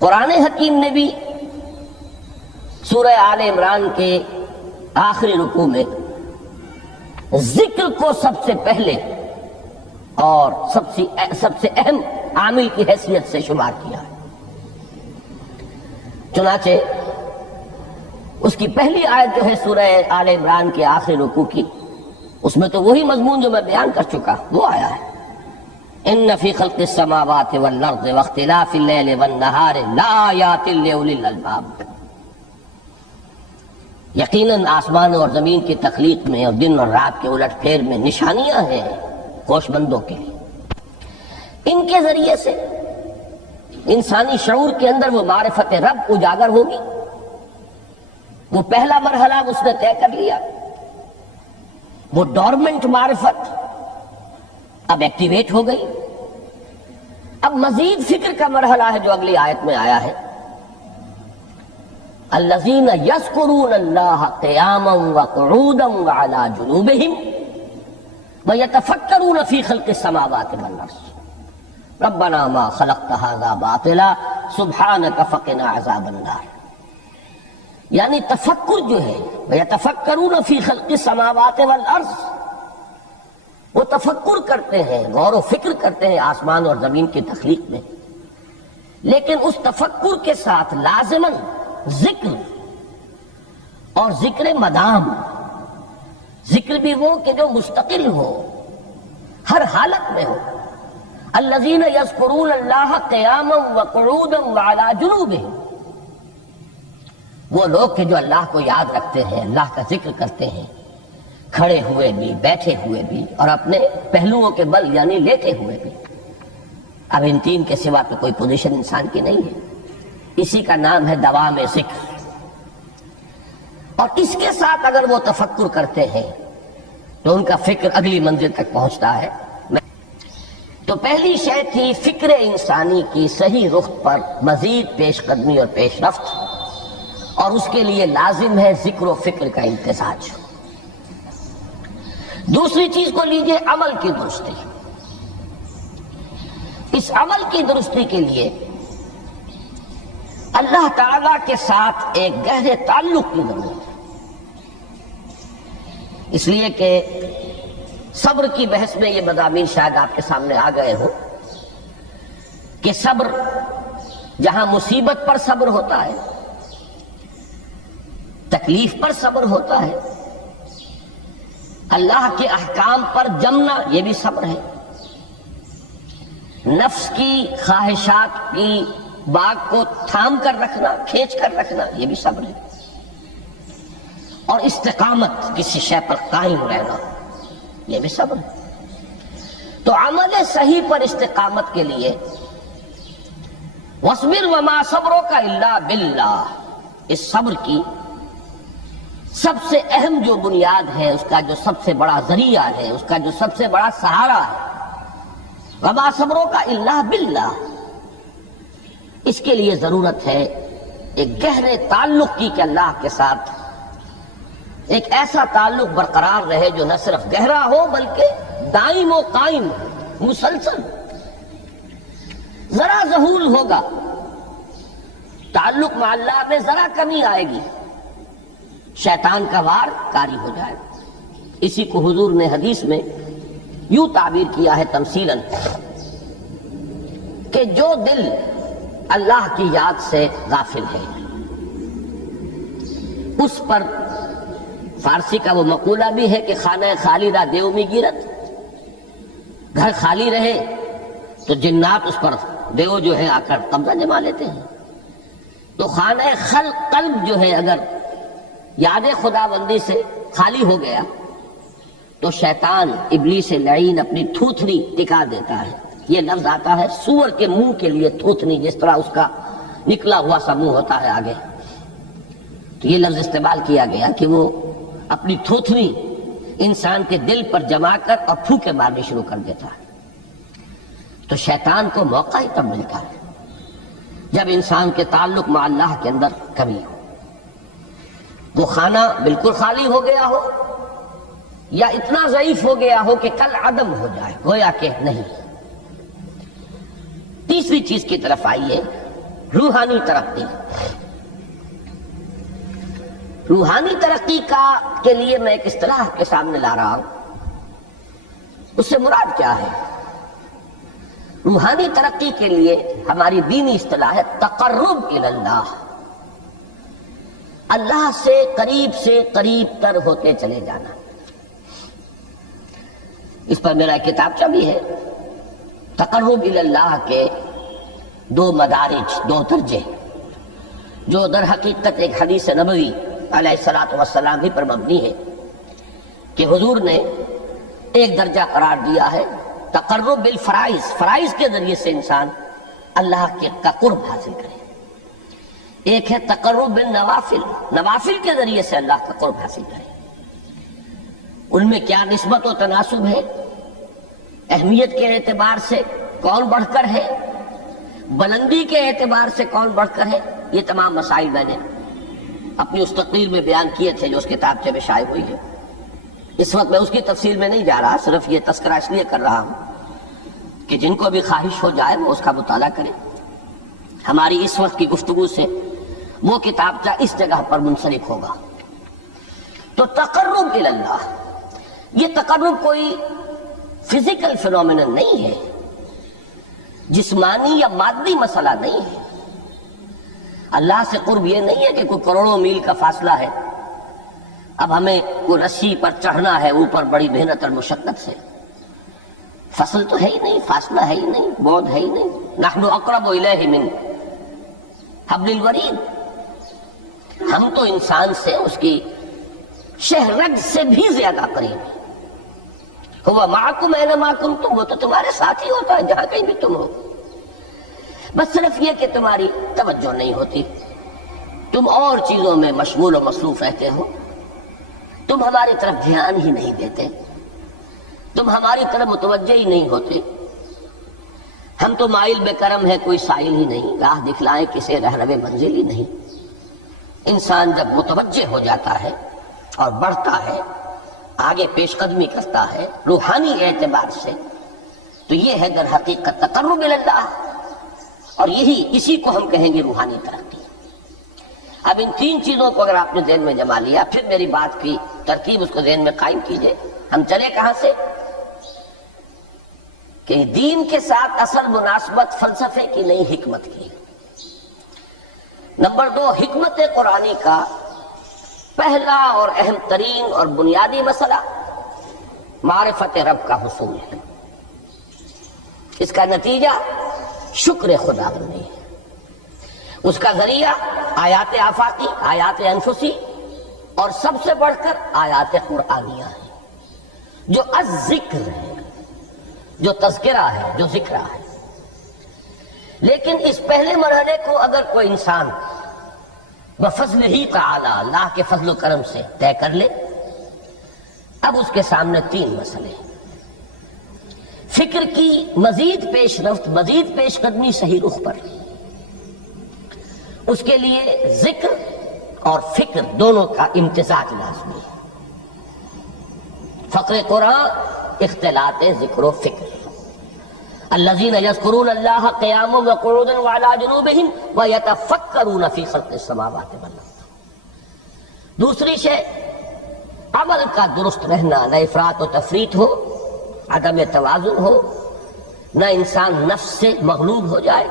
قرآن حکیم نے بھی سورہ آل عمران کے آخری رکوع میں ذکر کو سب سے پہلے اور سب سے اہم عامل کی حیثیت سے شمار کیا ہے۔ چنانچہ اس کی پہلی آیت جو ہے سورہ آل عمران کے آخری رکوع کی، اس میں تو وہی مضمون جو میں بیان کر چکا وہ آیا ہے، ان فی خلق السماوات والارض واختلاف اللیل والنہار لآیات لأولی الالباب، یقیناً آسمان اور زمین کی تخلیق میں اور دن اور رات کے الٹ پھیر میں نشانیاں ہیں ہوش مندوں کے لیے۔ ان کے ذریعے سے انسانی شعور کے اندر وہ معرفت رب اجاگر ہوگی۔ وہ پہلا مرحلہ اس نے طے کر لیا، وہ ڈورمنٹ معرفت اب ایکٹیویٹ ہو گئی۔ اب مزید فکر کا مرحلہ ہے جو اگلی آیت میں آیا ہے، الذین یذکرون اللہ قیاما وقعودا وعلی جنوبہم ویتفکرون فی خلق السماوات والارض ربنا ما خلقت ھذا باطلا سبحانک فقنا عذاب النار۔ یعنی تفکر جو ہے ویتفکرون فی خلق السماوات والارض، وہ تفکر کرتے ہیں، غور و فکر کرتے ہیں آسمان اور زمین کی تخلیق میں، لیکن اس تفکر کے ساتھ لازماً ذکر اور ذکر مدام، ذکر بھی وہ کہ جو مستقل ہو، ہر حالت میں ہو۔ الذین یذکرون اللہ قیاما وقعودا وعلی جنوبہم، وہ لوگ کہ جو اللہ کو یاد رکھتے ہیں، اللہ کا ذکر کرتے ہیں، کھڑے ہوئے بھی، بیٹھے ہوئے بھی، اور اپنے پہلوؤں کے بل یعنی لیٹے ہوئے بھی۔ اب ان تین کے سوا تو کوئی پوزیشن انسان کی نہیں ہے، اسی کا نام ہے دوام ذکر۔ اور اس کے ساتھ اگر وہ تفکر کرتے ہیں تو ان کا فکر اگلی منزل تک پہنچتا ہے۔ تو پہلی شے تھی فکر انسانی کی صحیح رخ پر مزید پیش قدمی اور پیش رفت، اور اس کے لیے لازم ہے ذکر و فکر کا امتزاج۔ دوسری چیز کو لیجئے عمل کی درستی۔ اس عمل کی درستی کے لیے اللہ تعالیٰ کے ساتھ ایک گہرے تعلق کی ضرورت ہے، اس لیے کہ صبر کی بحث میں یہ مضامین شاید آپ کے سامنے آ گئے ہو کہ صبر، جہاں مصیبت پر صبر ہوتا ہے، تکلیف پر صبر ہوتا ہے، اللہ کے احکام پر جمنا یہ بھی صبر ہے، نفس کی خواہشات کی باغ کو تھام کر رکھنا، کھینچ کر رکھنا یہ بھی صبر ہے، اور استقامت کسی شے پر قائم رہنا یہ بھی صبر ہے۔ تو عمل صحیح پر استقامت کے لیے وَاصْبِرْ وَمَا صَبْرُكَ إِلَّا بِاللَّهِ، اس صبر کی سب سے اہم جو بنیاد ہے، اس کا جو سب سے بڑا ذریعہ ہے، اس کا جو سب سے بڑا سہارا ہے، وَمَا صَبْرُكَ إِلَّا بِاللَّهِ، اس کے لیے ضرورت ہے ایک گہرے تعلق کی کہ اللہ کے ساتھ ایک ایسا تعلق برقرار رہے جو نہ صرف گہرا ہو بلکہ دائم و قائم ہو، مسلسل۔ ذرا ظہور ہوگا تعلق مع اللہ میں، ذرا کمی آئے گی، شیطان کا وار کاری ہو جائے۔ اسی کو حضور نے حدیث میں یوں تعبیر کیا ہے تمثیلاً کہ جو دل اللہ کی یاد سے غافل ہے، اس پر فارسی کا وہ مقولہ بھی ہے کہ خانہ خالی را دیو می گیرت، گھر خالی رہے تو جنات اس پر دیو جو ہے آ کر قبضہ جما لیتے ہیں۔ تو خانہ قلب جو ہے اگر یاد خدا بندی سے خالی ہو گیا تو شیطان ابلیس لعین اپنی تھوتھنی ٹکا دیتا ہے۔ یہ لفظ آتا ہے سور کے منہ کے لیے تھوتھنی، جس طرح اس کا نکلا ہوا سا منہ ہوتا ہے آگے، تو یہ لفظ استعمال کیا گیا کہ وہ اپنی تھوتھنی انسان کے دل پر جما کر اور پھونکے مارنی شروع کر دیتا ہے۔ تو شیطان کو موقع ہی تب ملتا ہے جب انسان کے تعلق مع اللہ کے اندر کمی ہو، وہ خانہ بالکل خالی ہو گیا ہو یا اتنا ضعیف ہو گیا ہو کہ کل عدم ہو جائے، گویا کہ نہیں۔ تیسری چیز کی طرف آئیے روحانی ترقی، روحانی ترقی کے لیے میں ایک اصطلاح کے سامنے لا رہا ہوں، اس سے مراد کیا ہے؟ روحانی ترقی کے لیے ہماری دینی اصطلاح ہے تقرب الی اللہ، اللہ سے قریب تر ہوتے چلے جانا۔ اس پر میرا کتابچہ بھی ہے، تقرب الی اللہ کے 2 مدارج، 2 درجے، جو در حقیقت ایک حدیث نبوی علیہ الصلوۃ والسلام ہی پر مبنی ہے کہ حضور نے ایک درجہ قرار دیا ہے تقرب بالفرائض، فرائض کے ذریعے سے انسان اللہ کا قرب حاصل کرے۔ ایک ہے تقرب بالنوافل، نوافل کے ذریعے سے اللہ کا قرب حاصل کرے۔ ان میں کیا نسبت و تناسب ہے، اہمیت کے اعتبار سے کون بڑھ کر ہے، بلندی کے اعتبار سے کون بڑھ کر ہے، یہ تمام مسائل میں نے اپنی اس تقریر میں بیان کیے تھے جو اس کتابچے میں شائع ہوئی ہے۔ اس وقت میں اس کی تفصیل میں نہیں جا رہا، صرف یہ تذکرہ اس لیے کر رہا ہوں کہ جن کو بھی خواہش ہو جائے وہ اس کا مطالعہ کرے۔ ہماری اس وقت کی گفتگو سے وہ کتابچہ اس جگہ پر منسلک ہوگا۔ تو تقرب الی اللہ، یہ تقرب کوئی فزیکل فینومینن نہیں ہے، جسمانی یا مادی مسئلہ نہیں ہے۔ اللہ سے قرب یہ نہیں ہے کہ کوئی کروڑوں میل کا فاصلہ ہے، اب ہمیں کوئی رسی پر چڑھنا ہے اوپر بڑی محنت اور مشقت سے۔ فصل تو ہے ہی نہیں، فاصلہ ہے ہی نہیں، بعد ہے ہی نہیں۔ نحن اقرب الیہ من حبل الورید، ہم تو انسان سے اس کی شہرگ سے بھی زیادہ قریب ہیں۔ هو معکم اینما کنتم، وہ تو تمہارے ساتھ ہی ہوتا ہے جہاں کہیں بھی تم ہو، بس صرف یہ کہ تمہاری توجہ نہیں ہوتی، تم اور چیزوں میں مشغول و مصروف رہتے ہو، تم ہماری طرف دھیان ہی نہیں دیتے، تم ہماری طرف متوجہ ہی نہیں ہوتے۔ ہم تو مائل بے کرم ہے، کوئی سائل ہی نہیں، راہ دکھلائے کسے رہنوے منزل ہی نہیں۔ انسان جب متوجہ ہو جاتا ہے اور بڑھتا ہے، آگے پیش قدمی کرتا ہے روحانی اعتبار سے، تو یہ ہے در حقیقت تقرب الی اللہ، اور اسی کو ہم کہیں گے روحانی ترقی۔ اب ان 3 چیزوں کو اگر آپ نے ذہن میں جما لیا، پھر میری بات کی ترکیب اس کو ذہن میں قائم کیجئے۔ ہم چلے کہاں سے؟ کہ دین کے ساتھ اصل مناسبت فلسفے کی نہیں، حکمت کی۔ نمبر 2، حکمت قرآنی کا پہلا اور اہم ترین اور بنیادی مسئلہ معرفت رب کا حصول ہے، اس کا نتیجہ شکر خدا بندی ہے، اس کا ذریعہ آیات آفاقی، آیات انفسی، اور سب سے بڑھ کر آیات قرآنیہ ہیں جو الذکر ہے، جو تذکرہ ہے، جو ذکرہ ہے۔ لیکن اس پہلے مرحلے کو اگر کوئی انسان بفضل ہی تعالی، اللہ کے فضل و کرم سے طے کر لے، اب اس کے سامنے 3 مسئلے، فکر کی مزید پیش رفت، مزید پیش قدمی صحیح رخ پر، اس کے لیے ذکر اور فکر دونوں کا امتزاج لازمی ہے۔ فقر قرآن اختلاط ذکر و فکر۔ الذین یذکرون اللہ قیاما وقعودا وعلی جنوبہم ویتفکرون فی خلق السماوات والارض۔ دوسری شے عمل کا درست رہنا، نہ افراط و تفریط ہو، عدم توازن ہو، نہ انسان نفس سے مغلوب ہو جائے،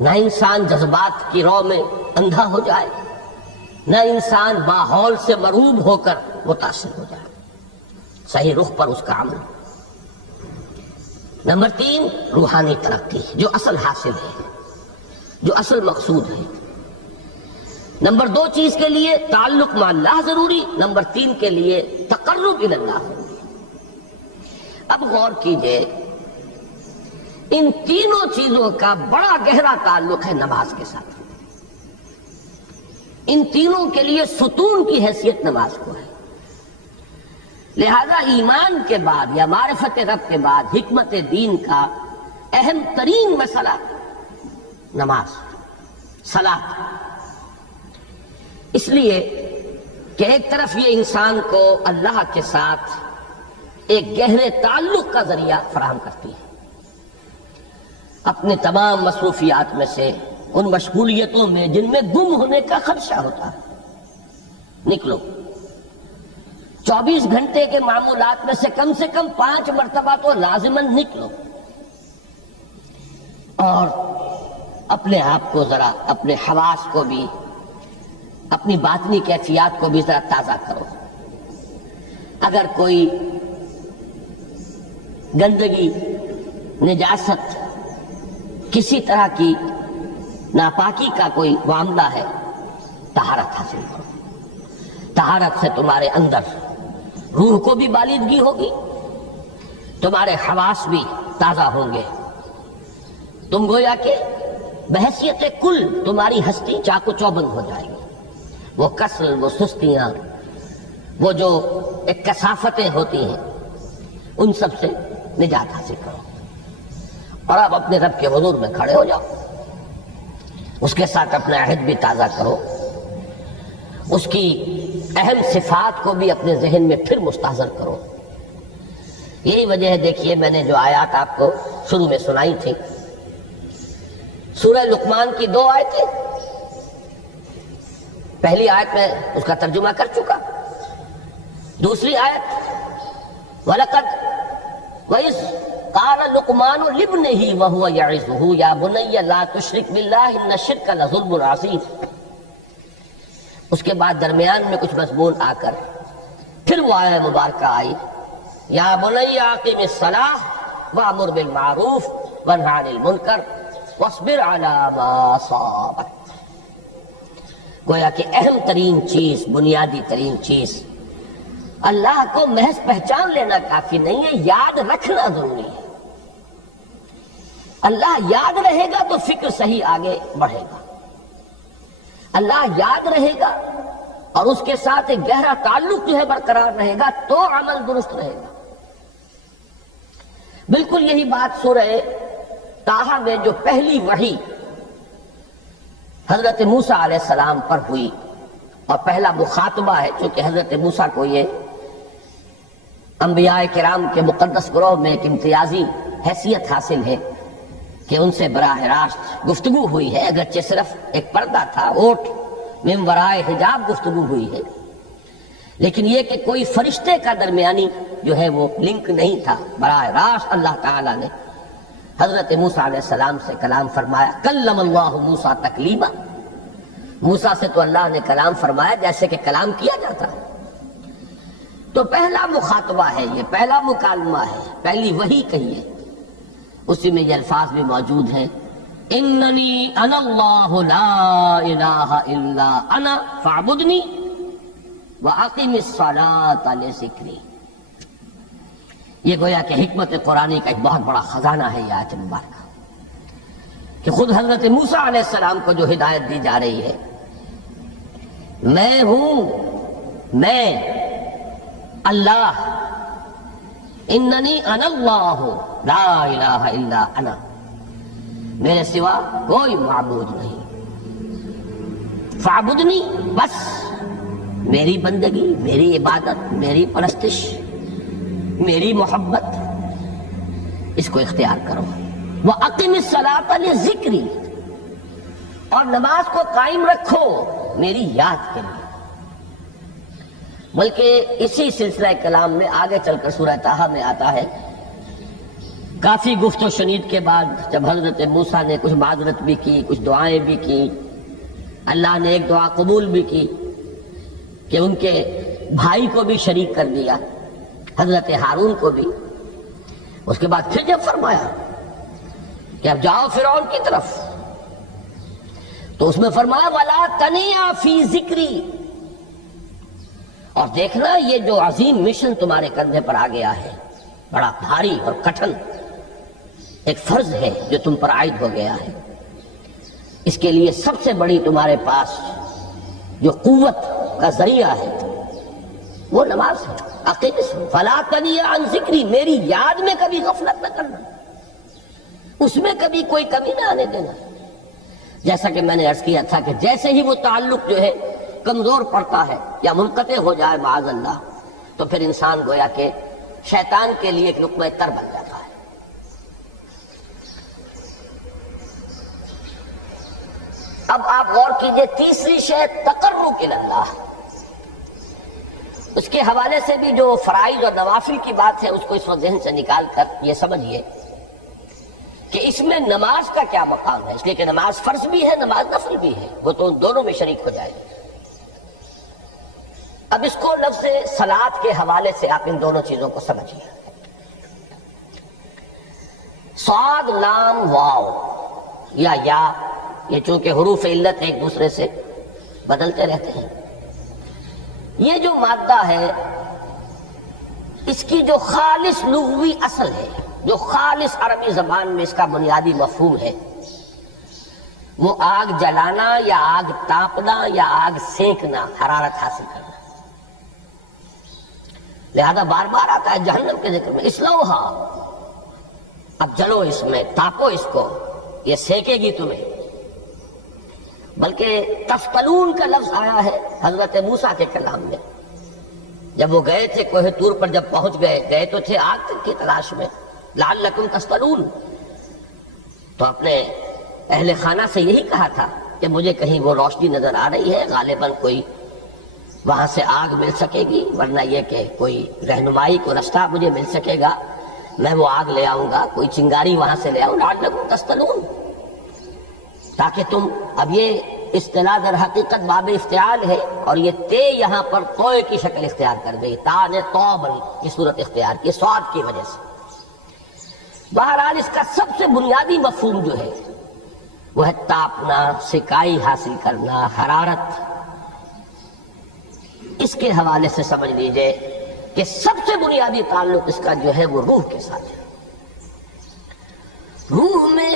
نہ انسان جذبات کی رو میں اندھا ہو جائے، نہ انسان ماحول سے مرعوب ہو کر متاثر ہو جائے، صحیح رخ پر اس کا عمل۔ نمبر 3، روحانی ترقی، جو اصل حاصل ہے، جو اصل مقصود ہے۔ نمبر 2 چیز کے لیے تعلق مع اللہ ضروری، نمبر 3 کے لیے تقرب الی اللہ ضروری۔ اب غور کیجئے، ان تینوں چیزوں کا بڑا گہرا تعلق ہے نماز کے ساتھ۔ ان تینوں کے لیے ستون کی حیثیت نماز کو ہے۔ لہذا ایمان کے بعد یا معرفت رب کے بعد حکمت دین کا اہم ترین مسئلہ نماز، صلاۃ۔ اس لیے کہ ایک طرف یہ انسان کو اللہ کے ساتھ ایک گہرے تعلق کا ذریعہ فراہم کرتی ہے، اپنے تمام مصروفیات میں سے ان مشغولیتوں میں جن میں گم ہونے کا خدشہ ہوتا ہے، نکلو۔ 24 گھنٹے کے معمولات میں سے کم 5 مرتبہ تو لازماً نکلو، اور اپنے آپ کو ذرا، اپنے حواس کو بھی، اپنی باطنی کیفیات کو بھی ذرا تازہ کرو۔ اگر کوئی گندگی، نجاست، کسی طرح کی ناپاکی کا کوئی معاملہ ہے، طہارت حاصل کرو۔ طہارت سے تمہارے اندر روح کو بھی بالیدگی ہوگی، تمہارے حواس بھی تازہ ہوں گے، تم گویا کہ بحیثیت کل تمہاری ہستی چاق و چوبند ہو جائے گی۔ وہ کسل، وہ سستیاں، وہ جو ایک کثافتیں ہوتی ہیں، ان سب سے نجات حاصل کرو، اور اب اپنے رب کے حضور میں کھڑے ہو جاؤ، اس کے ساتھ اپنا عہد بھی تازہ کرو، اس کی اہم صفات کو بھی اپنے ذہن میں پھر مستحضر کرو۔ یہی وجہ ہے، دیکھیے میں نے جو آیات آپ کو شروع میں سنائی تھی، سورہ لقمان کی 2 آیتیں، پہلی آیت میں اس کا ترجمہ کر چکا، دوسری آیت وَلَقَدْ وَإِذْ قَالَ لُقْمَانُ لِابْنِهِ وَهُوَ يَعِظُهُ يَا بُنَيَّ لَا تُشْرِكْ بِاللَّهِ إِنَّ الشِّرْكَ لَظُلْمٌ عَظِيمٌ۔ اس کے بعد درمیان میں کچھ مضمون آ کر پھر وہ آیت مبارکہ آئی، یا بنی اقم الصلاۃ وامر بالمعروف وانہ عن المنکر واصبر علی ما اصابک۔ گویا کہ اہم ترین چیز، بنیادی ترین چیز، اللہ کو محض پہچان لینا کافی نہیں ہے، یاد رکھنا ضروری ہے۔ اللہ یاد رہے گا تو فکر صحیح آگے بڑھے گا، اللہ یاد رہے گا اور اس کے ساتھ ایک گہرا تعلق جو ہے برقرار رہے گا تو عمل درست رہے گا۔ بالکل یہی بات سورہ طٰہٰ میں جو پہلی وحی حضرت موسیٰ علیہ السلام پر ہوئی، اور پہلا مخاطبہ ہے، چونکہ حضرت موسیٰ کو یہ انبیاء کرام کے مقدس گروہ میں ایک امتیازی حیثیت حاصل ہے کہ ان سے براہ راست گفتگو ہوئی ہے، اگرچہ صرف ایک پردہ تھا، اوٹ من ورائے حجاب گفتگو ہوئی ہے، لیکن یہ کہ کوئی فرشتے کا درمیانی جو ہے وہ لنک نہیں تھا، براہ راست اللہ تعالیٰ نے حضرت موسیٰ علیہ السلام سے کلام فرمایا۔ کلم اللہ موسیٰ تکلیما، موسیٰ سے تو اللہ نے کلام فرمایا جیسے کہ کلام کیا جاتا ہے۔ تو پہلا مخاطبہ ہے، یہ پہلا مکالمہ ہے، پہلی وحی کہیے، اسی میں یہ الفاظ بھی موجود ہیں، اننی انا اللہ لا الہ الا انا فاعبدنی واقم الصلاۃ لذکری۔ یہ گویا کہ حکمت قرآنی کا ایک بہت بڑا خزانہ ہے یہ آیت مبارکہ، کہ خود حضرت موسیٰ علیہ السلام کو جو ہدایت دی جا رہی ہے، میں ہوں، میں اللہ، اننی انا اللہ لا الہ الا انا، میرے سوا کوئی معبود نہیں، فاعبدنی، بس میری بندگی، میری عبادت، میری پرستش، میری محبت، اس کو اختیار کرو۔ وَأَقِمِ الصَّلَاةَ لِذِكْرِي، اور نماز کو قائم رکھو میری یاد کے لیے۔ بلکہ اسی سلسلہ کلام میں آگے چل کر سورہ طٰہٰ میں آتا ہے، کافی گفت و شنید کے بعد جب حضرت موسیٰ نے کچھ معذرت بھی کی، کچھ دعائیں بھی کی، اللہ نے ایک دعا قبول بھی کی کہ ان کے بھائی کو بھی شریک کر دیا، حضرت ہارون کو بھی۔ اس کے بعد پھر جب فرمایا کہ اب جاؤ فرعون کی طرف، تو اس میں فرمایا وَلَا تَنِيَا فِي ذِكْرِي، اور دیکھنا یہ جو عظیم مشن تمہارے کندھے پر آ گیا ہے، بڑا بھاری اور کٹھن ایک فرض ہے جو تم پر عائد ہو گیا ہے، اس کے لیے سب سے بڑی تمہارے پاس جو قوت کا ذریعہ ہے وہ نماز ہے۔ فَلَا تَنِيَا عَنْ ذِكْرِي، میری یاد میں کبھی غفلت نہ کرنا، اس میں کبھی کوئی کمی نہ آنے دینا۔ جیسا کہ میں نے عرض کیا تھا کہ جیسے ہی وہ تعلق جو ہے کمزور پڑتا ہے یا منقطع ہو جائے معاذ اللہ، تو پھر انسان گویا کہ شیطان کے لیے ایک لقمہ تر بن جاتا ہے۔ اب آپ غور کیجئے، تیسری شے تقرب الی اللہ، اس کے حوالے سے بھی جو فرائض اور نوافل کی بات ہے اس کو اس وقت ذہن سے نکال کر یہ سمجھیے کہ اس میں نماز کا کیا مقام ہے، اس لیے کہ نماز فرض بھی ہے، نماز نفل بھی ہے، وہ تو دونوں میں شریک ہو جائے گا۔ اب اس کو لفظ صلاۃ کے حوالے سے آپ ان دونوں چیزوں کو سمجھیے۔ صاد لام واو یا یہ چونکہ حروف علت ایک دوسرے سے بدلتے رہتے ہیں، یہ جو مادہ ہے اس کی جو خالص لغوی اصل ہے، جو خالص عربی زبان میں اس کا بنیادی مفہوم ہے، وہ آگ جلانا یا آگ تاپنا یا آگ سینکنا، حرارت حاصل کرنا۔ لہذا بار بار آتا ہے جہنم کے ذکر میں، اسلوہا، اب جلو اس میں، تاپو اس کو، یہ سینکے گی تمہیں۔ بلکہ تفتلون کا لفظ آیا ہے حضرت موسیٰ کے کلام میں، جب وہ گئے تھے کوہ طور پر، جب پہنچ گئے تو تھے آگ کی تلاش میں، لعلکم تفتلون، تو اپنے اہل خانہ سے یہی کہا تھا کہ مجھے کہیں وہ روشنی نظر آ رہی ہے، غالباً کوئی وہاں سے آگ مل سکے گی، ورنہ یہ کہ کوئی رہنمائی کو رستہ مجھے مل سکے گا، میں وہ آگ لے آؤں گا، کوئی چنگاری وہاں سے لے آؤں، لعلکم تفتلون، تاکہ تم، اب یہ اصطلاح در حقیقت باب افتعال ہے، اور یہ تے یہاں پر توئے کی شکل اختیار کر گئی، تا نے تو بنی کی صورت اختیار کی صاد کی وجہ سے۔ بہرحال اس کا سب سے بنیادی مفہوم جو ہے وہ ہے تاپنا، سکائی حاصل کرنا، حرارت۔ اس کے حوالے سے سمجھ لیجئے کہ سب سے بنیادی تعلق اس کا جو ہے وہ روح کے ساتھ ہے۔ روح میں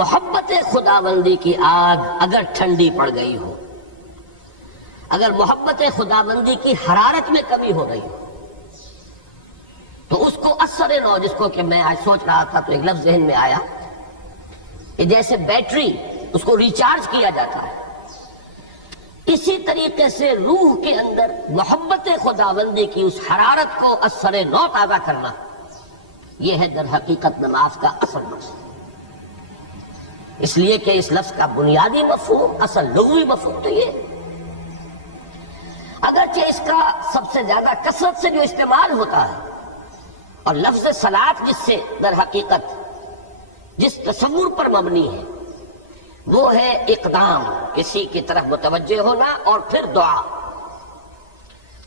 محبت خداوندی کی آگ اگر ٹھنڈی پڑ گئی ہو، اگر محبت خداوندی کی حرارت میں کمی ہو رہی ہو، تو اس کو اثر نو، جس کو کہ میں آج سوچ رہا تھا تو ایک لفظ ذہن میں آیا کہ جیسے بیٹری اس کو ریچارج کیا جاتا ہے، اسی طریقے سے روح کے اندر محبت خداوندی کی اس حرارت کو اثر نو تازہ کرنا، یہ ہے در حقیقت نماز کا اصل مقصد۔ اس لیے کہ اس لفظ کا بنیادی مفہوم، اصل لغوی مفہوم تو یہ، اگرچہ اس کا سب سے زیادہ کثرت سے جو استعمال ہوتا ہے، اور لفظ صلاۃ جس سے در حقیقت جس تصور پر مبنی ہے وہ ہے اقدام، کسی کی طرف متوجہ ہونا اور پھر دعا۔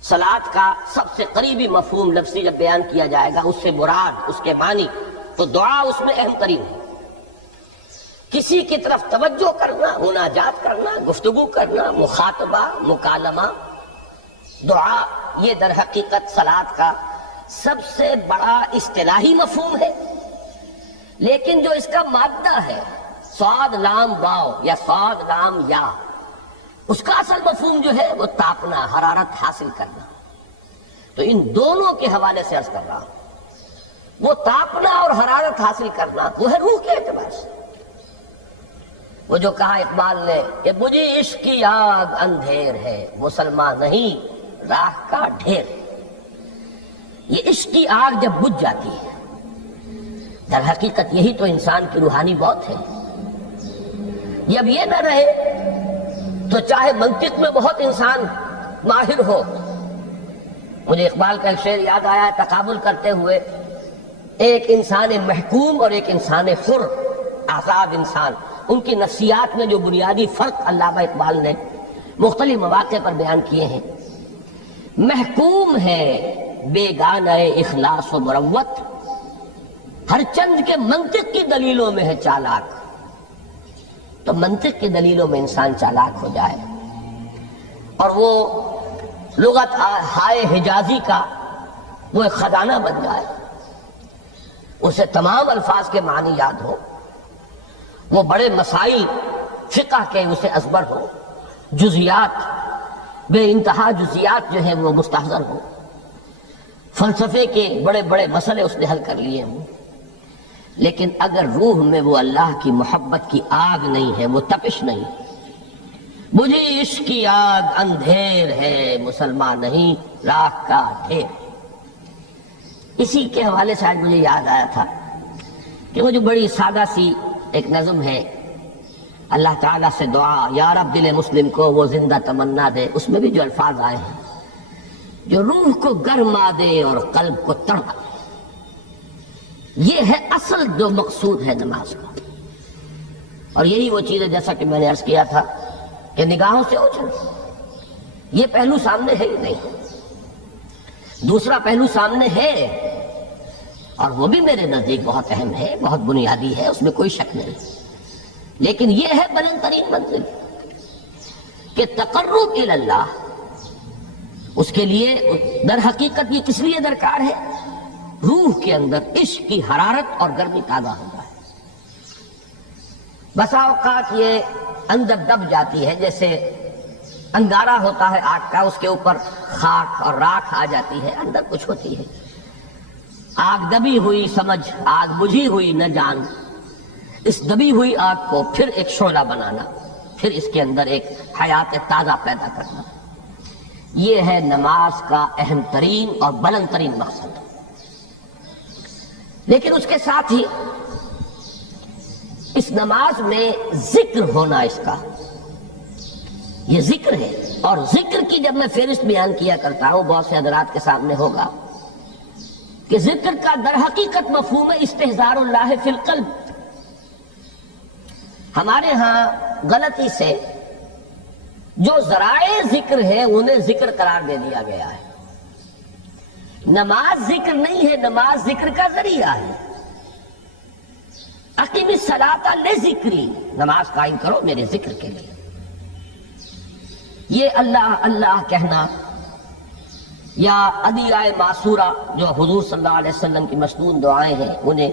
صلاۃ کا سب سے قریبی مفہوم لفظی جب بیان کیا جائے گا، اس سے مراد، اس کے معنی، تو دعا اس میں اہم ترین ہے۔ کسی کی طرف توجہ کرنا، مناجات کرنا، گفتگو کرنا، مخاطبہ، مکالمہ، دعا، یہ در حقیقت صلاۃ کا سب سے بڑا اصطلاحی مفہوم ہے۔ لیکن جو اس کا مادہ ہے، صاد لام واو یا صاد لام یا، اس کا اصل مفہوم جو ہے وہ تاپنا، حرارت حاصل کرنا۔ تو ان دونوں کے حوالے سے عرض کر رہا ہوں، وہ تاپنا اور حرارت حاصل کرنا وہ ہے روح کے اعتبار سے۔ وہ جو کہا اقبال نے کہ مجھے عشق کی آگ اندھیر ہے، مسلمان نہیں راہ کا ڈھیر۔ یہ عشق کی آگ جب بجھ جاتی ہے، در حقیقت یہی تو انسان کی روحانی موت ہے۔ جب یہ نہ رہے تو چاہے منطق میں بہت انسان ماہر ہو، مجھے اقبال کا ایک شعر یاد آیا ہے تقابل کرتے ہوئے، ایک انسان محکوم اور ایک انسان حر، آزاد انسان، ان کی نفسیات میں جو بنیادی فرق علامہ اقبال نے مختلف مواقع پر بیان کیے ہیں۔ محکوم ہے بیگانہ اخلاص و مروت، ہر چند کے منطق کی دلیلوں میں ہے چالاک۔ تو منطق کی دلیلوں میں انسان چالاک ہو جائے اور وہ لغت ہائے حجازی کا وہ ایک خزانہ بن جائے، اسے تمام الفاظ کے معنی یاد ہو، وہ بڑے مسائل فقہ کے اسے ازبر ہو، جزیات، بے انتہا جزیات جو ہیں وہ مستحضر ہو، فلسفے کے بڑے بڑے مسئلے اس نے حل کر لیے ہوں، لیکن اگر روح میں وہ اللہ کی محبت کی آگ نہیں ہے، وہ تپش نہیں، مجھے عشق کی آگ اندھیر ہے، مسلمان نہیں راہ کا ڈھیر۔ اسی کے حوالے سے آج مجھے یاد آیا تھا کہ وہ جو بڑی سادہ سی ایک نظم ہے، اللہ تعالیٰ سے دعا، یا رب دل مسلم کو وہ زندہ تمنا دے، اس میں بھی جو الفاظ آئے ہیں جو روح کو گرما دے اور قلب کو تڑپا دے، یہ ہے اصل جو مقصود ہے نماز کا۔ اور یہی وہ چیز ہے جیسا کہ میں نے عرض کیا تھا کہ نگاہوں سے اوجھل، یہ پہلو سامنے ہے ہی نہیں، دوسرا پہلو سامنے ہے اور وہ بھی میرے نزدیک بہت اہم ہے، بہت بنیادی ہے، اس میں کوئی شک نہیں، لیکن یہ ہے بلند ترین منزل کہ تقرب الی اللہ، اس کے لیے در حقیقت یہ کس لیے درکار ہے؟ روح کے اندر عشق کی حرارت اور گرمی تازہ ہو جائے۔ بسا اوقات یہ اندر دب جاتی ہے، جیسے انگارہ ہوتا ہے آگ کا، اس کے اوپر خاک اور راکھ آ جاتی ہے، اندر کچھ ہوتی ہے، آگ دبی ہوئی سمجھ، آگ بجھی ہوئی نہ جان، اس دبی ہوئی آگ کو پھر ایک شعلہ بنانا، پھر اس کے اندر ایک حیات تازہ پیدا کرنا، یہ ہے نماز کا اہم ترین اور بلند ترین مقصد۔ لیکن اس کے ساتھ ہی اس نماز میں ذکر ہونا، اس کا یہ ذکر ہے، اور ذکر کی جب میں فہرست بیان کیا کرتا ہوں بہت سے حضرات کے سامنے ہوگا کہ ذکر کا در حقیقت مفہوم ہے استحضار اللہ فی القلب۔ ہمارے ہاں غلطی سے جو ذرائع ذکر ہے انہیں ذکر قرار دے دیا گیا ہے۔ نماز ذکر نہیں ہے، نماز ذکر کا ذریعہ ہے۔ اقیم الصلاۃ لذکری، نماز قائم کرو میرے ذکر کے لیے۔ یہ اللہ اللہ کہنا یا ادعیہ معصورہ جو حضور صلی اللہ علیہ وسلم کی مسنون دعائیں ہیں، انہیں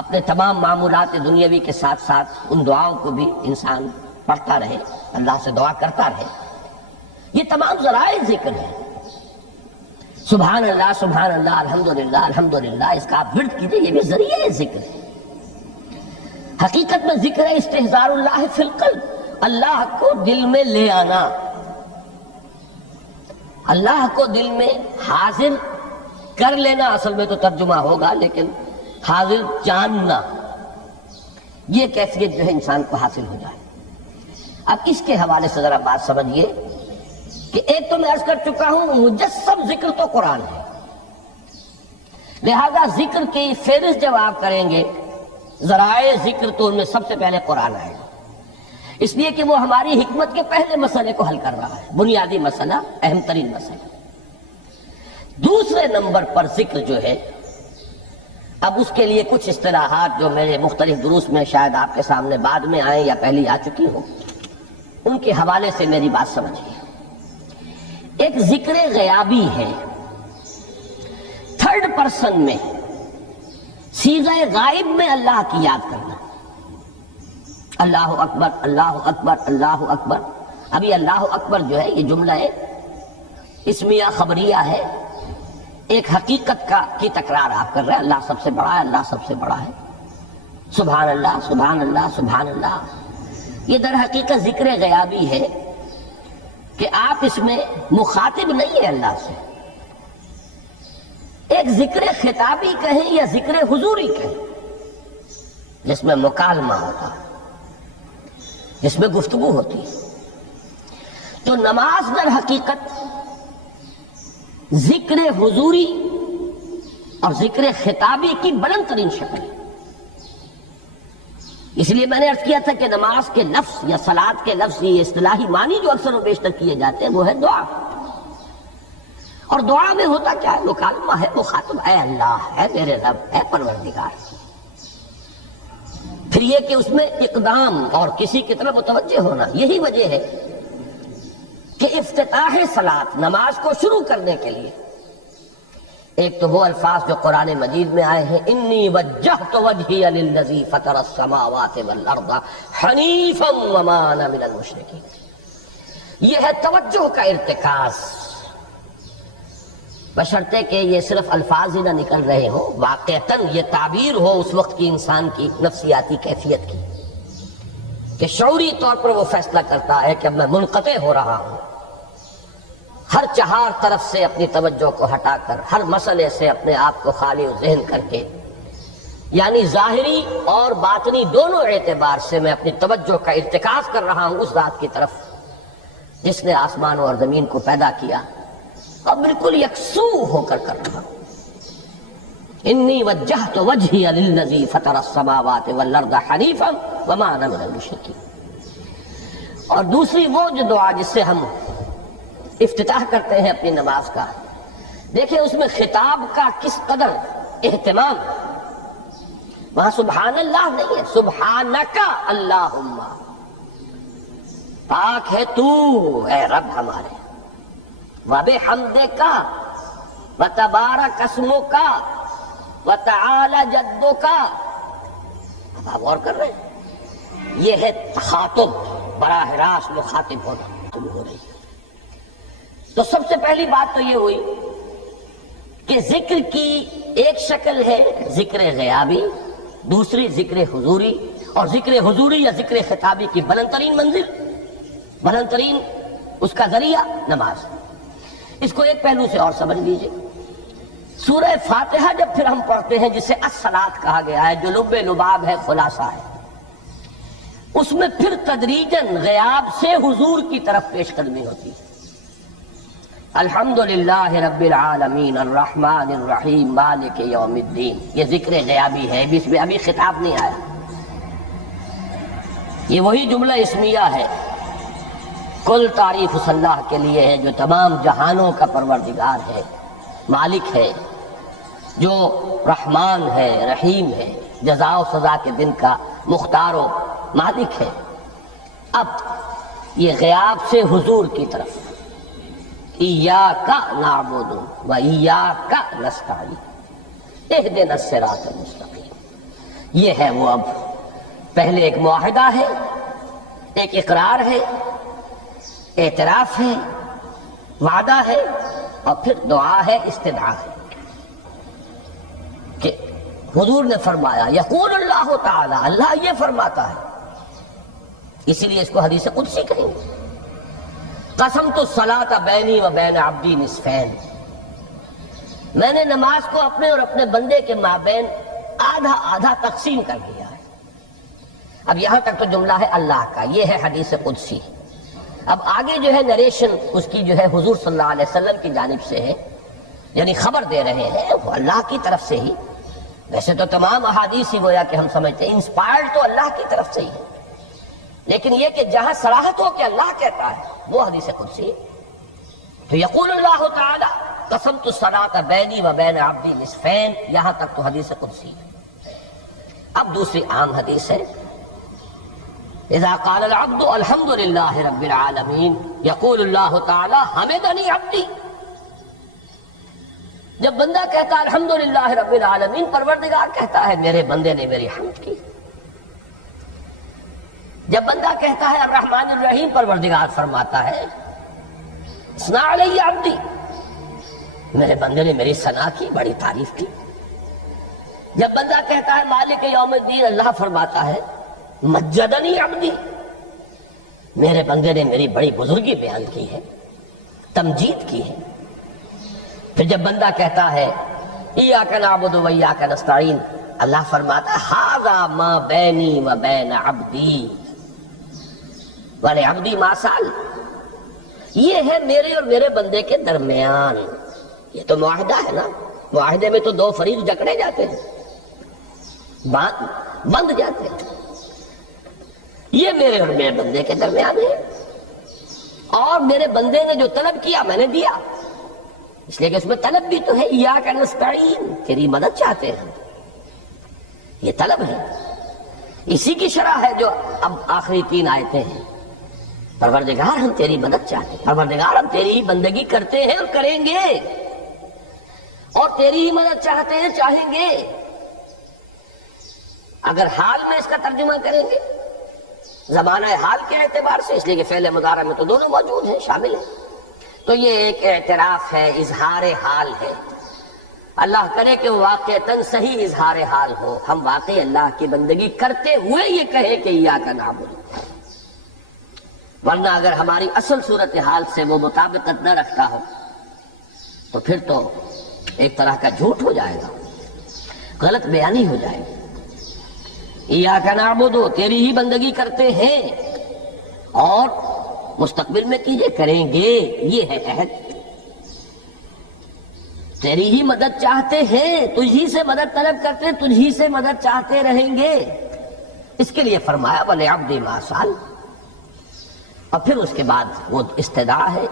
اپنے تمام معمولات دنیاوی کے ساتھ ساتھ ان دعاؤں کو بھی انسان پڑھتا رہے، اللہ سے دعا کرتا رہے، یہ تمام ذرائع ذکر ہیں۔ سبحان اللہ الحمدللہ الحمدللہ، اس کا آپ ورد کیجئے، یہ بھی ذریعہ ذکر ہے۔ حقیقت میں ذکر ہے استحضار اللہ فی القلب، اللہ کو دل میں لے آنا، اللہ کو دل میں حاضر کر لینا، اصل میں تو ترجمہ ہوگا لیکن حاضر جاننا، یہ کیفیت جو ہے انسان کو حاصل ہو جائے۔ اب اس کے حوالے سے ذرا بات سمجھیے کہ ایک تو میں عرض کر چکا ہوں مجسم ذکر تو قرآن ہے، لہذا ذکر کی فہرست جب آپ کریں گے ذرائع ذکر تو ان میں سب سے پہلے قرآن آئے گا، اس لیے کہ وہ ہماری حکمت کے پہلے مسئلے کو حل کر رہا ہے، بنیادی مسئلہ، اہم ترین مسئلہ۔ دوسرے نمبر پر ذکر جو ہے، اب اس کے لیے کچھ اصطلاحات جو میرے مختلف دروس میں شاید آپ کے سامنے بعد میں آئیں یا پہلی آ چکی ہوں، ان کے حوالے سے میری بات سمجھیے۔ ایک ذکر غیابی ہے، تھرڈ پرسن میں، صیغہ غائب میں اللہ کی یاد کرنا، اللہ اکبر اللہ اکبر اللہ اکبر۔ ابھی اللہ اکبر جو ہے یہ جملہ اسمیہ خبریہ ہے، ایک حقیقت کی تکرار آپ کر رہے ہیں، اللہ سب سے بڑا ہے، اللہ سب سے بڑا ہے، سبحان اللہ سبحان اللہ سبحان اللہ۔ یہ در حقیقت ذکر غیابی ہے کہ آپ اس میں مخاطب نہیں ہیں اللہ سے، ایک ذکر خطابی کہیں یا ذکر حضوری کہیں، جس میں مکالمہ ہوتا ہے، جس میں گفتگو ہوتی ہے۔ تو نماز در حقیقت ذکر حضوری اور ذکر خطابی کی بلند ترین شکل ہے۔ اس لیے میں نے عرض کیا تھا کہ نماز کے لفظ یا صلاۃ کے لفظ، یہ اصطلاحی معنی جو اکثر و بیشتر کیے جاتے ہیں وہ ہے دعا، اور دعا میں ہوتا کیا ہے؟ مکالمہ ہے، مخاطب ہے اللہ، ہے میرے رب، ہے پروردگار۔ پھر یہ کہ اس میں اقدام اور کسی کی طرف متوجہ ہونا، یہی وجہ ہے کہ افتتاح صلاۃ، نماز کو شروع کرنے کے لیے ایک تو وہ الفاظ جو قرآن مجید میں آئے ہیں، انی وجہت وجہی للذی فطر السماوات والارض حنیفا وما انا من المشرکین، یہ ہے توجہ کا ارتکاز، بشرطے کہ یہ صرف الفاظ ہی نہ نکل رہے ہوں، واقعتاً یہ تعبیر ہو اس وقت کی انسان کی نفسیاتی کیفیت کی، کہ شعوری طور پر وہ فیصلہ کرتا ہے کہ اب میں منقطع ہو رہا ہوں، ہر چہار طرف سے اپنی توجہ کو ہٹا کر، ہر مسئلے سے اپنے آپ کو خالی ذہن کر کے یعنی ظاہری اور باطنی دونوں اعتبار سے میں اپنی توجہ کا ارتکاز کر رہا ہوں اس ذات کی طرف جس نے آسمانوں اور زمین کو پیدا کیا، اور بالکل یکسو ہو کر رہا ہوں۔ انی وجہت وجہی للذی فطر السماوات والارض حنیفا وما انا من المشرکین۔ اور دوسری وہ جو دعا جس سے ہم افتتاح کرتے ہیں اپنی نماز کا، دیکھیں اس میں خطاب کا کس قدر اہتمام، وہاں سبحان اللہ نہیں ہے، سبحانک اللہم، پاک ہے تو اے رب ہمارے، وبحمدک وتبارک اسمک وتعالی جدک۔ اب آپ غور کر رہے ہیں، یہ ہے تخاطب، براہ راست مخاطب ہونا شروع ہو رہی ہے۔ تو سب سے پہلی بات تو یہ ہوئی کہ ذکر کی ایک شکل ہے ذکر غیابی، دوسری ذکر حضوری، اور ذکر حضوری یا ذکر خطابی کی بلند ترین منزل، بلند ترین اس کا ذریعہ نماز۔ اس کو ایک پہلو سے اور سمجھ لیجئے، سورہ فاتحہ جب پھر ہم پڑھتے ہیں جسے الصلاۃ کہا گیا ہے، جو لب لباب ہے، خلاصہ ہے، اس میں پھر تدریجاً غیاب سے حضور کی طرف پیش قدمی ہوتی ہے۔ الحمدللہ رب العالمین الرحمن الرحیم مالک یوم الدین، یہ ذکر غیابی ہے، اس میں ابھی خطاب نہیں آیا، یہ وہی جملہ اسمیہ ہے۔ کل تعریف اس اللہ کے لیے ہے جو تمام جہانوں کا پروردگار ہے، مالک ہے، جو رحمان ہے، رحیم ہے، جزا و سزا کے دن کا مختار و مالک ہے۔ اب یہ غیاب سے حضور کی طرف، ایاک نعبد و ایاک نستعین اہدنا الصراط المستقیم، یہ ہے وہ۔ اب پہلے ایک معاہدہ ہے، ایک اقرار ہے، اعتراف ہے، وعدہ ہے، اور پھر دعا ہے، استدعا ہے کہ حضور نے فرمایا، یقول اللہ تعالی، اللہ یہ فرماتا ہے، اسی لیے اس کو حدیث قدسی کہیں گے، قسمت الصلاۃ بینی و بین عبدی نصفین، میں نے نماز کو اپنے اور اپنے بندے کے مابین آدھا آدھا تقسیم کر دیا ہے۔ اب یہاں تک تو جملہ ہے اللہ کا، یہ ہے حدیث قدسی۔ اب آگے جو ہے نریشن اس کی جو ہے حضور صلی اللہ علیہ وسلم کی جانب سے ہے، یعنی خبر دے رہے ہیں وہ اللہ کی طرف سے ہی۔ ویسے تو تمام احادیث ہی گویا کہ ہم سمجھتے ہیں انسپائرڈ تو اللہ کی طرف سے ہی ہے، لیکن یہ کہ جہاں صراحت ہو کہ اللہ کہتا ہے وہ حدیث قدسی ہے۔ تو یقول اللہ تعالی قسمت الصلاۃ بینی و بین عبدی نصفین، یہاں تک تو حدیث قدسی ہے۔ اب دوسری عام حدیث ہے، اذا قال العبد الحمد للہ رب العالمین یقول اللہ تعالی حمدنی عبدی، جب بندہ کہتا ہے الحمدللہ رب العالمین، پروردگار کہتا ہے میرے بندے نے میری حمد کی۔ جب بندہ کہتا ہے الرحمن الرحیم، پروردگار فرماتا ہے ثنا علی عبدی، میرے بندے نے میری ثنا کی، بڑی تعریف کی۔ جب بندہ کہتا ہے مالک یوم الدین، اللہ فرماتا ہے مجدنی عبدی، میرے بندے نے میری بڑی بزرگی بیان کی ہے، تمجید کی ہے۔ پھر جب بندہ کہتا ہے ایاک نعبد و ایاک نستعین، اللہ فرماتا ہے ھذا ما بینی و بین عبدی ولعبدی ما سأل، یہ ہے میرے اور میرے بندے کے درمیان۔ یہ تو معاہدہ ہے نا، معاہدے میں تو دو فریق جکڑے جاتے ہیں، بند جاتے ہیں، یہ میرے اور میرے بندے کے درمیان ہے، اور میرے بندے نے جو طلب کیا میں نے دیا، اس لیے کہ اس میں طلب بھی تو ہے، ایاک نستعین، تیری مدد چاہتے ہیں، یہ طلب ہے، اسی کی شرح ہے جو اب آخری 3 آیتیں ہیں۔ پروردگار ہم تیری مدد چاہتے ہیں، پروردگار ہم تیری ہی بندگی کرتے ہیں اور کریں گے، اور تیری ہی مدد چاہتے ہیں، چاہیں گے۔ اگر حال میں اس کا ترجمہ کریں گے زمانہ حال کے اعتبار سے، اس لیے کہ فعل مضارع میں تو دونوں موجود ہیں، شامل ہیں، تو یہ ایک اعتراف ہے، اظہار حال ہے۔ اللہ کرے کہ واقعتاً صحیح اظہار حال ہو، ہم واقعی اللہ کی بندگی کرتے ہوئے یہ کہیں کہ ایاک نعبد، ورنہ اگر ہماری اصل صورتحال سے وہ مطابقت نہ رکھتا ہو تو پھر تو ایک طرح کا جھوٹ ہو جائے گا، غلط بیانی ہو جائے گی۔ ایاک نعبد، تیری ہی بندگی کرتے ہیں، اور مستقبل میں کیجئے، کریں گے، یہ ہے عہد، تیری ہی مدد چاہتے ہیں، تجھی سے مدد طلب کرتے ہیں، تجھی سے مدد چاہتے رہیں گے۔ اس کے لیے فرمایا وَلِعَبْدِ مَا سَأَلَ، اور پھر اس کے بعد وہ استدعا ہے،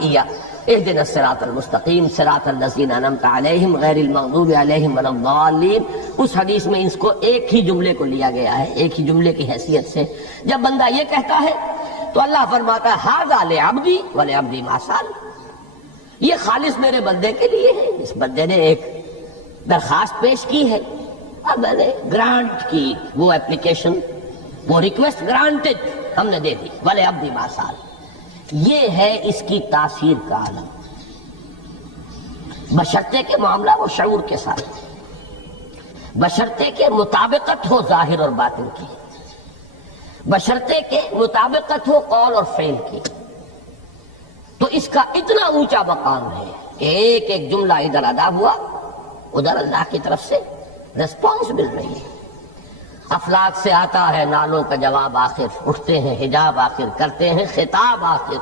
اهدنا الصراط المستقیم صراط الذین انعمت علیہم غیر المغضوب علیہم ولا الضالین۔ اس حدیث میں اس کو ایک ہی جملے کو لیا گیا ہے، ایک ہی جملے کی حیثیت سے۔ جب بندہ یہ کہتا ہے تو اللہ فرماتا ہے ھذا لعبدی ولعبدی ما سأل، یہ خالص میرے بندے کے لیے ہے۔ اس بندے نے ایک درخواست پیش کی ہے، اب میں نے گرانٹ کی، وہ اپلیکیشن، وہ ریکویسٹ گرانٹڈ، ہم نے دے دی، ولعبدی ما سأل۔ یہ ہے اس کی تاثیر کا عالم، بشرطے کے معاملہ وہ شعور کے ساتھ، بشرطے کے مطابقت ہو ظاہر اور باطن کی، بشرطے کے مطابقت ہو قول اور فعل کی، تو اس کا اتنا اونچا مقام ہے کہ ایک ایک جملہ ادھر ادا ہوا، ادھر اللہ کی طرف سے ریسپانس مل رہی ہے۔ افلاک سے آتا ہے نالوں کا جواب آخر، اٹھتے ہیں حجاب آخر، کرتے ہیں خطاب آخر۔